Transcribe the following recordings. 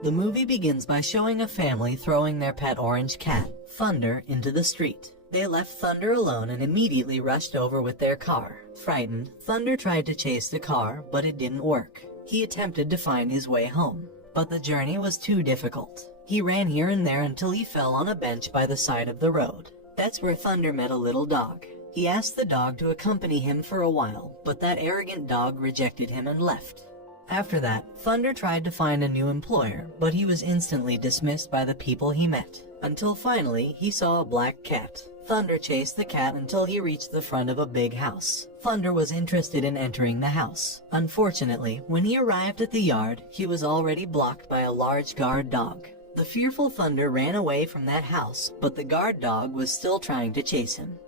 The movie begins by showing a family throwing their pet orange cat, Thunder, into the street. They left Thunder alone and immediately rushed over with their car. Frightened, Thunder tried to chase the car, but it didn't work. He attempted to find his way home, but the journey was too difficult. He ran here and there until he fell on a bench by the side of the road. That's where Thunder met a little dog. He asked the dog to accompany him for a while, but that arrogant dog rejected him and left. After that, Thunder tried to find a new employer, but he was instantly dismissed by the people he met. Until finally, he saw a black cat. Thunder chased the cat until he reached the front of a big house. Thunder was interested in entering the house. Unfortunately, when he arrived at the yard, he was already blocked by a large guard dog. The fearful Thunder ran away from that house, but the guard dog was still trying to chase him.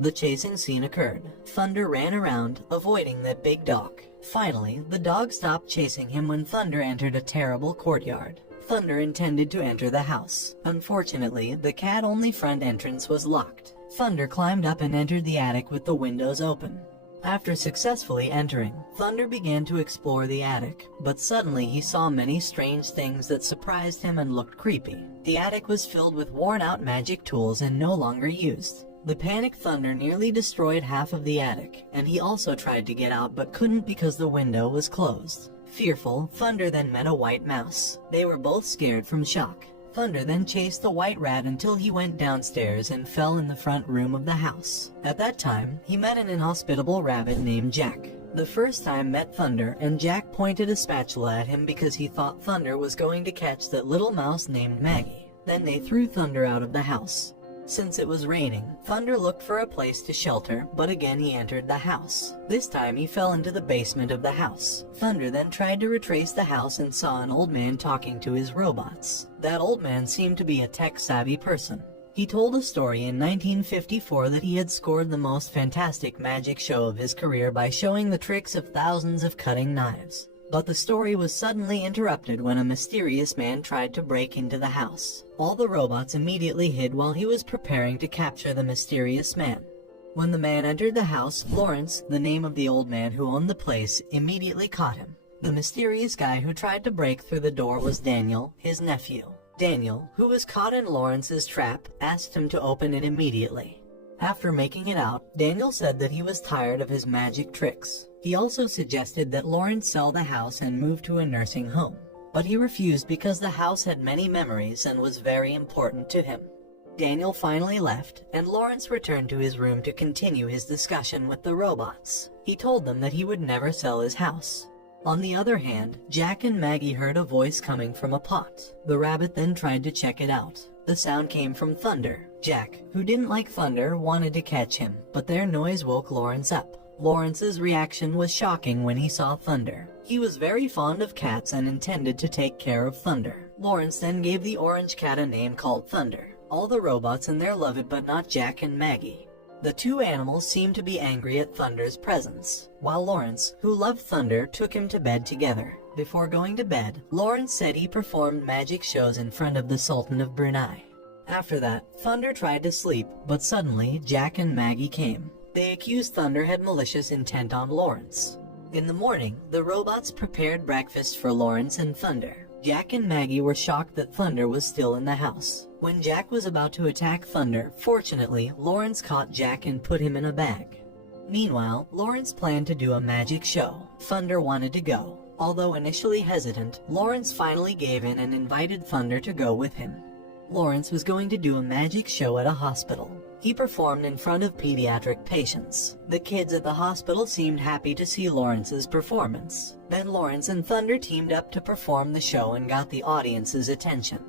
The chasing scene occurred. Thunder ran around, avoiding that big dog. Finally, the dog stopped chasing him when Thunder entered a terrible courtyard. Thunder intended to enter the house. Unfortunately, the cat-only front entrance was locked. Thunder climbed up and entered the attic with the windows open. After successfully entering, Thunder began to explore the attic, but suddenly he saw many strange things that surprised him and looked creepy. The attic was filled with worn-out magic tools and no longer used. The panicked Thunder nearly destroyed half of the attic, and he also tried to get out but couldn't because the window was closed. Fearful, Thunder then met a white mouse. They were both scared from shock. Thunder then chased the white rat until he went downstairs and fell in the front room of the house. At that time, he met an inhospitable rabbit named Jack. The first time met Thunder, and Jack pointed a spatula at him because he thought Thunder was going to catch that little mouse named Maggie. Then they threw Thunder out of the house. Since it was raining, Thunder looked for a place to shelter, but again he entered the house. This time he fell into the basement of the house. Thunder then tried to retrace the house and saw an old man talking to his robots. That old man seemed to be a tech-savvy person. He told a story in 1954 that he had scored the most fantastic magic show of his career by showing the tricks of thousands of cutting knives. But the story was suddenly interrupted when a mysterious man tried to break into the house. All the robots immediately hid while he was preparing to capture the mysterious man. When the man entered the house, Lawrence, the name of the old man who owned the place, immediately caught him. The mysterious guy who tried to break through the door was Daniel, his nephew. Daniel, who was caught in Lawrence's trap, asked him to open it immediately. After making it out, Daniel said that he was tired of his magic tricks. He also suggested that Lawrence sell the house and move to a nursing home. But he refused because the house had many memories and was very important to him. Daniel finally left, and Lawrence returned to his room to continue his discussion with the robots. He told them that he would never sell his house. On the other hand, Jack and Maggie heard a voice coming from a pot. The rabbit then tried to check it out. The sound came from Thunder. Jack, who didn't like Thunder, wanted to catch him, but their noise woke Lawrence up. Lawrence's reaction was shocking when he saw Thunder. He was very fond of cats and intended to take care of Thunder. Lawrence then gave the orange cat a name called Thunder. All the robots in there love it, but not Jack and Maggie. The two animals seemed to be angry at Thunder's presence, while Lawrence, who loved Thunder, took him to bed together. Before going to bed, Lawrence said he performed magic shows in front of the Sultan of Brunei. After that, Thunder tried to sleep, but suddenly Jack and Maggie came. They accused Thunder had malicious intent on Lawrence. In the morning, the robots prepared breakfast for Lawrence and Thunder. Jack and Maggie were shocked that Thunder was still in the house. When Jack was about to attack Thunder, fortunately, Lawrence caught Jack and put him in a bag. Meanwhile, Lawrence planned to do a magic show. Thunder wanted to go. Although initially hesitant, Lawrence finally gave in and invited Thunder to go with him. Lawrence was going to do a magic show at a hospital. He performed in front of pediatric patients. The kids at the hospital seemed happy to see Lawrence's performance. Then Lawrence and Thunder teamed up to perform the show and got the audience's attention.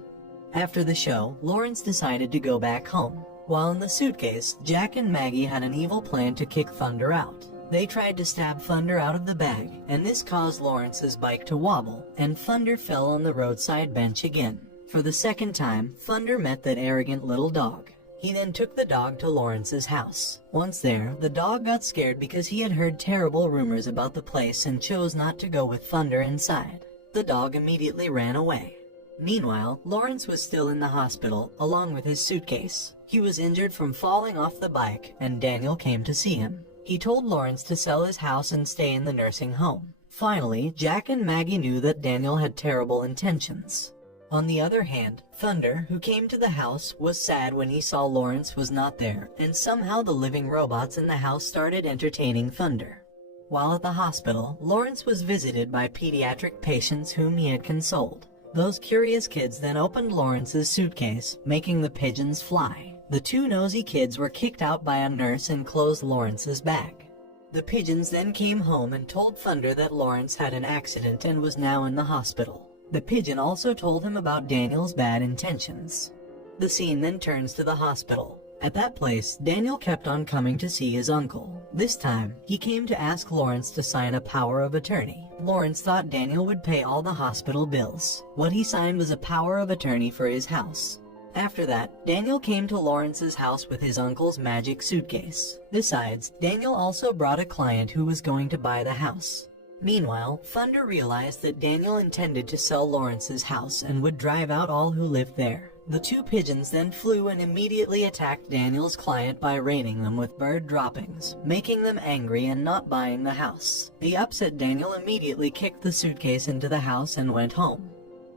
After the show, Lawrence decided to go back home. While in the suitcase, Jack and Maggie had an evil plan to kick Thunder out. They tried to stab Thunder out of the bag, and this caused Lawrence's bike to wobble, and Thunder fell on the roadside bench again. For the second time, Thunder met that arrogant little dog. He then took the dog to Lawrence's house. Once there, the dog got scared because he had heard terrible rumors about the place and chose not to go with Thunder inside. The dog immediately ran away. Meanwhile, Lawrence was still in the hospital, along with his suitcase. He was injured from falling off the bike, and Daniel came to see him. He told Lawrence to sell his house and stay in the nursing home. Finally, Jack and Maggie knew that Daniel had terrible intentions. On the other hand, Thunder, who came to the house, was sad when he saw Lawrence was not there, and somehow the living robots in the house started entertaining Thunder. While at the hospital, Lawrence was visited by pediatric patients whom he had consoled. Those curious kids then opened Lawrence's suitcase, making the pigeons fly. The two nosy kids were kicked out by a nurse and closed Lawrence's bag. The pigeons then came home and told Thunder that Lawrence had an accident and was now in the hospital. The pigeon also told him about Daniel's bad intentions. The scene then turns to the hospital. At that place, Daniel kept on coming to see his uncle. This time, he came to ask Lawrence to sign a power of attorney. Lawrence thought Daniel would pay all the hospital bills. What he signed was a power of attorney for his house. After that, Daniel came to Lawrence's house with his uncle's magic suitcase. Besides, Daniel also brought a client who was going to buy the house. Meanwhile, Thunder realized that Daniel intended to sell Lawrence's house and would drive out all who lived there. The two pigeons then flew and immediately attacked Daniel's client by raining them with bird droppings, making them angry and not buying the house. The upset Daniel immediately kicked the suitcase into the house and went home.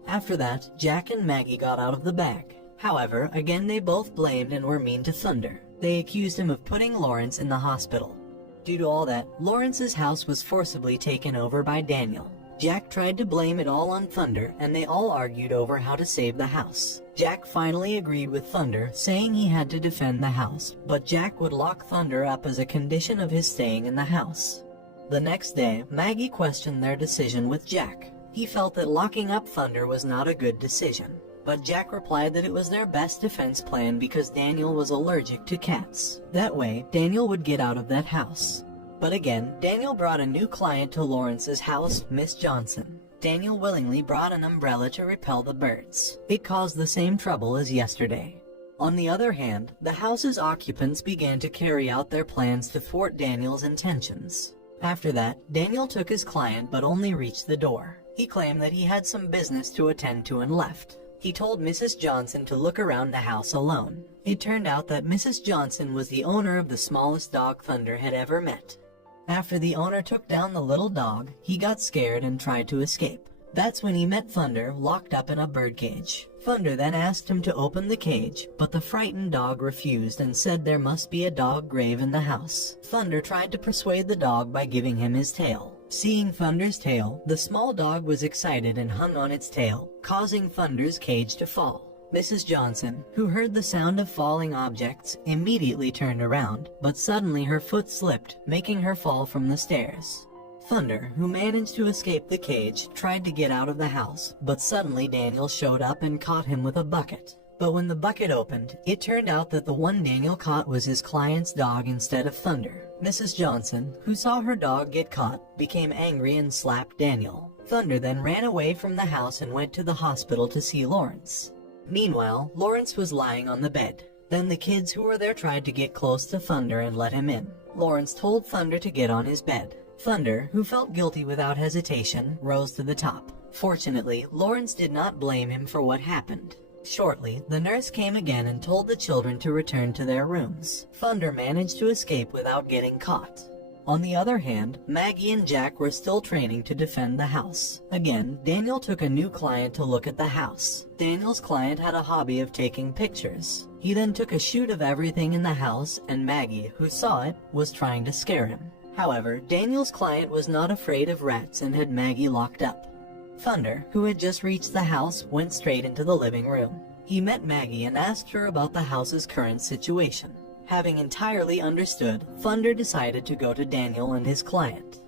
After that, Jack and Maggie got out of the bag. However, again they both blamed and were mean to Thunder. They accused him of putting Lawrence in the hospital. Due to all that, Lawrence's house was forcibly taken over by Daniel. Jack tried to blame it all on Thunder, and they all argued over how to save the house. Jack finally agreed with Thunder, saying he had to defend the house, but Jack would lock Thunder up as a condition of his staying in the house. The next day, Maggie questioned their decision with Jack. He felt that locking up Thunder was not a good decision, but Jack replied that it was their best defense plan because Daniel was allergic to cats. That way, Daniel would get out of that house. But again, Daniel brought a new client to Lawrence's house, Miss Johnson. Daniel willingly brought an umbrella to repel the birds. It caused the same trouble as yesterday. On the other hand, the house's occupants began to carry out their plans to thwart Daniel's intentions. After that, Daniel took his client but only reached the door. He claimed that he had some business to attend to and left. He told Mrs. Johnson to look around the house alone. It turned out that Mrs. Johnson was the owner of the smallest dog Thunder had ever met. After the owner took down the little dog, he got scared and tried to escape. That's when he met Thunder locked up in a birdcage. Thunder then asked him to open the cage, but the frightened dog refused and said there must be a dog grave in the house. Thunder tried to persuade the dog by giving him his tail. Seeing Thunder's tail, the small dog was excited and hung on its tail, causing Thunder's cage to fall. Mrs. Johnson, who heard the sound of falling objects, immediately turned around, but suddenly her foot slipped, making her fall from the stairs. Thunder, who managed to escape the cage, tried to get out of the house, but suddenly Daniel showed up and caught him with a bucket. But when the bucket opened, it turned out that the one Daniel caught was his client's dog instead of Thunder. Mrs. Johnson, who saw her dog get caught, became angry and slapped Daniel. Thunder then ran away from the house and went to the hospital to see Lawrence. Meanwhile, Lawrence was lying on the bed. Then the kids who were there tried to get close to Thunder and let him in. Lawrence told Thunder to get on his bed. Thunder, who felt guilty without hesitation, rose to the top. Fortunately, Lawrence did not blame him for what happened. Shortly, the nurse came again and told the children to return to their rooms. Thunder managed to escape without getting caught. On the other hand, Maggie and Jack were still training to defend the house. Again, Daniel took a new client to look at the house. Daniel's client had a hobby of taking pictures. He then took a shoot of everything in the house, and Maggie, who saw it, was trying to scare him. However, Daniel's client was not afraid of rats and had Maggie locked up. Thunder, who had just reached the house, went straight into the living room. He met Maggie and asked her about the house's current situation. Having entirely understood, Thunder decided to go to Daniel and his client.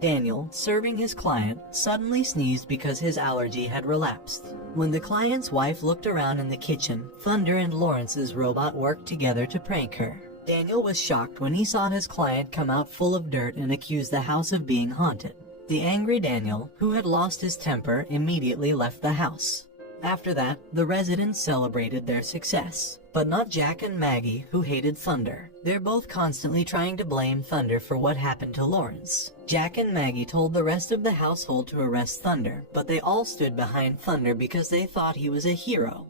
Daniel, serving his client, suddenly sneezed because his allergy had relapsed. When the client's wife looked around in the kitchen, Thunder and Lawrence's robot worked together to prank her. Daniel was shocked when he saw his client come out full of dirt and accuse the house of being haunted. The angry Daniel, who had lost his temper, immediately left the house. After that, the residents celebrated their success. But not Jack and Maggie, who hated Thunder. They're both constantly trying to blame Thunder for what happened to Lawrence. Jack and Maggie told the rest of the household to arrest Thunder, but they all stood behind Thunder because they thought he was a hero.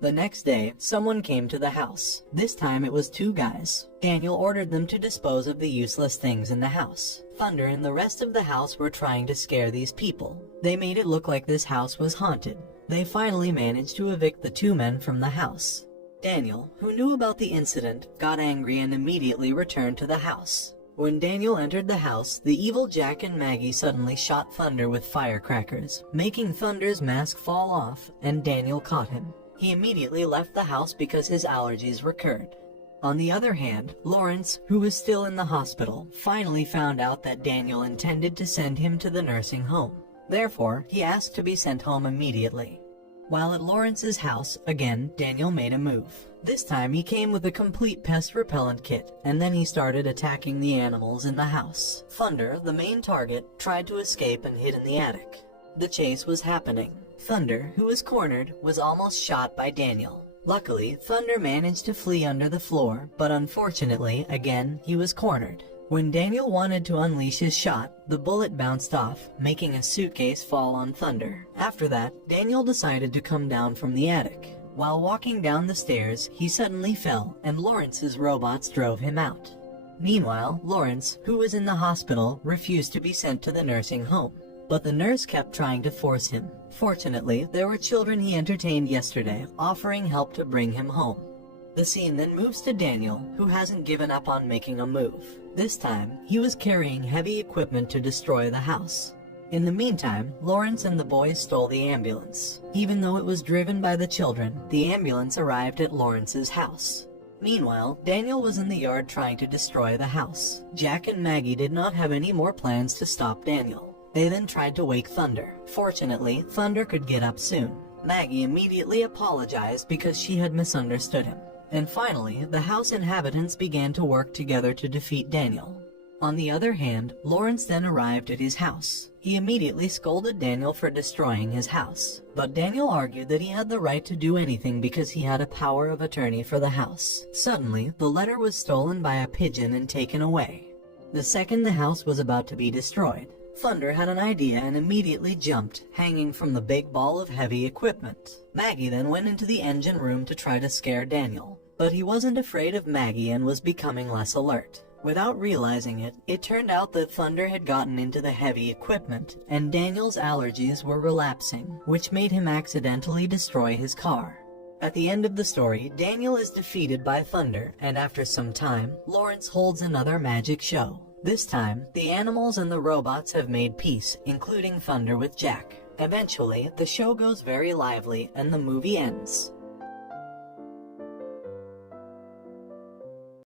The next day, someone came to the house. This time it was two guys. Daniel ordered them to dispose of the useless things in the house. Thunder and the rest of the house were trying to scare these people. They made it look like this house was haunted. They finally managed to evict the two men from the house. Daniel, who knew about the incident, got angry and immediately returned to the house. When Daniel entered the house, the evil Jack and Maggie suddenly shot Thunder with firecrackers, making Thunder's mask fall off, and Daniel caught him. He immediately left the house because his allergies recurred. On the other hand, Lawrence, who was still in the hospital, finally found out that Daniel intended to send him to the nursing home. Therefore, he asked to be sent home immediately. While at Lawrence's house, again, Daniel made a move. This time he came with a complete pest repellent kit, and then he started attacking the animals in the house. Thunder, the main target, tried to escape and hid in the attic. The chase was happening. Thunder, who was cornered, was almost shot by Daniel. Luckily, Thunder managed to flee under the floor, but unfortunately, again, he was cornered. When Daniel wanted to unleash his shot, the bullet bounced off, making a suitcase fall on Thunder. After that, Daniel decided to come down from the attic. While walking down the stairs, he suddenly fell, and Lawrence's robots drove him out. Meanwhile, Lawrence, who was in the hospital, refused to be sent to the nursing home. But the nurse kept trying to force him. Fortunately, there were children he entertained yesterday, offering help to bring him home. The scene then moves to Daniel, who hasn't given up on making a move. This time, he was carrying heavy equipment to destroy the house. In the meantime, Lawrence and the boys stole the ambulance. Even though it was driven by the children, the ambulance arrived at Lawrence's house. Meanwhile, Daniel was in the yard trying to destroy the house. Jack and Maggie did not have any more plans to stop Daniel. They then tried to wake Thunder. Fortunately, Thunder could get up soon. Maggie immediately apologized because she had misunderstood him. And finally, the house inhabitants began to work together to defeat Daniel. On the other hand, Lawrence then arrived at his house. He immediately scolded Daniel for destroying his house. But Daniel argued that he had the right to do anything because he had a power of attorney for the house. Suddenly, the letter was stolen by a pigeon and taken away. The second the house was about to be destroyed, Thunder had an idea and immediately jumped, hanging from the big ball of heavy equipment. Maggie then went into the engine room to try to scare Daniel. But he wasn't afraid of Maggie and was becoming less alert. Without realizing it, it turned out that Thunder had gotten into the heavy equipment, and Daniel's allergies were relapsing, which made him accidentally destroy his car. At the end of the story, Daniel is defeated by Thunder, and after some time, Lawrence holds another magic show. This time, the animals and the robots have made peace, including Thunder with Jack. Eventually, the show goes very lively and the movie ends.